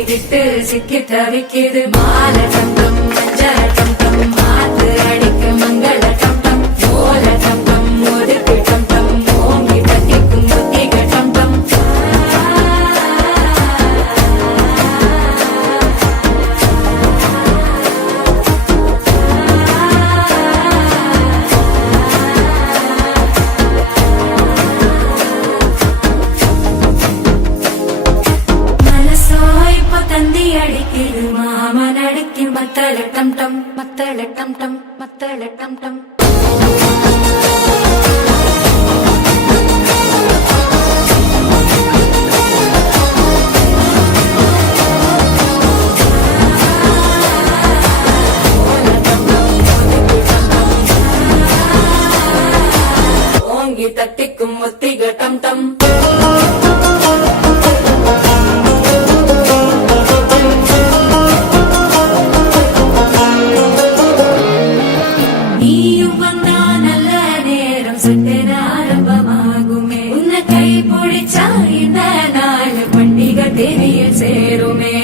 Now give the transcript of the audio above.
மாட்டிக்கிட்டு சிக்கி தவிக்குது மால சத்தம் மஞ்ச சத்தம் மாத்து அடிக்கு மங்கள சத்தம் ஓல சத்தம் ஒதுக்கு சத்தம் ஓங்கி தட்டிக்கும் புத்திக சத்தம் தந்தி அடிக்குது மாமன் அடிக்கு மத்தள டம் டம் மத்தள டம் டம் மத்தள டம் டம் ஓங்கி தட்டிக்கும் ஒத்திக டம் டம் ஆரம்பமாகுமே உன்னை கை பிடிச்சா இந்த நாள் பண்டிகை தேதியில் சேருமே